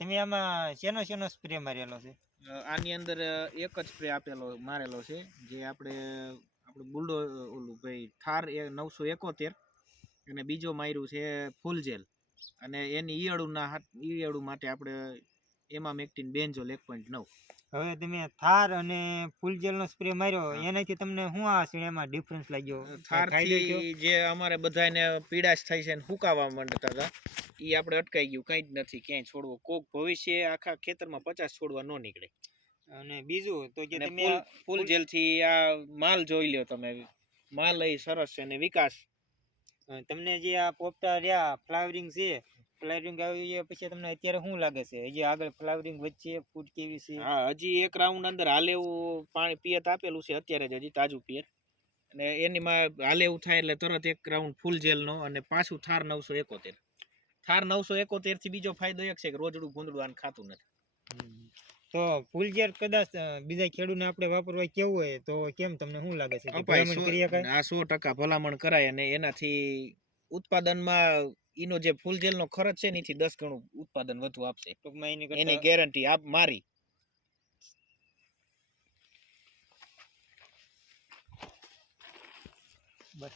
તમે આમાં શેનો સ્પ્રે મારેલો છે? આની અંદર એક જ સ્પ્રે મારેલો છે, જે આપણે બુલડો ઓલું ભાઈ થાર 971 અને બીજો માર્યું છે ફૂલ જેલ, અને એની ઈયળું માટે આપણે એમામેક્ટિન બેન્ઝોલ 1.9. હવે તમે થાર અને ફૂલ જેલનો સ્પ્રે માર્યો, એનાથી તમને શું આ એમાં ડિફરન્સ લાગ્યો? થારથી જે અમારે બધાને પીડાશ થાય છે ને હુકાવા માંડતા હતા, એ આપણે અટકાઈ ગયું. કંઈ જ નથી, ક્યાંય છોડવો કોક ભવિષ્ય આખા ખેતરમાં 50 છોડવા ન નીકળે. અને બીજું તો કે તમે ફૂલ જેલ થી આ માલ જોઈ લ્યો તમે, માલ એ સરસ છે અને વિકાસ. તમને જે આ પોપટા રહ્યા ફ્લાવરિંગ છે, ફ્લાવરિંગ આવી પછી તમને અત્યારે શું લાગે છે? હજી આગળ ફ્લાવરિંગ વચ્ચે ફૂટ કેવી છે? હા, હજી એક રાઉન્ડ અંદર હાલે એવું પાણી પિયત આપેલું છે અત્યારે જ, હજી તાજું પિયત. અને એનીમાં હાલે એવું થાય એટલે તરત એક રાઉન્ડ ફૂલ જેલનો અને પાછું થાર 971. થાર 971 થી બીજો ફાયદો એક છે કે રોજડું ભૂંદડું આને ખાતું નથી. તો ફૂલ જેલ કદાચ બીજા ખેડૂતને આપણે વાપરવા કેવું હોય તો કેમ, તમને શું લાગે છે? ભલામણ કરી શકાય? આ 100% ભલામણ કરાય, અને એનાથી ઉત્પાદનમાં એનો જે ફૂલ જેલનો ખર્ચ છે એનાથી 10 ગણું ઉત્પાદન વધુ આપશે, એની ગેરંટી મારી. બસ.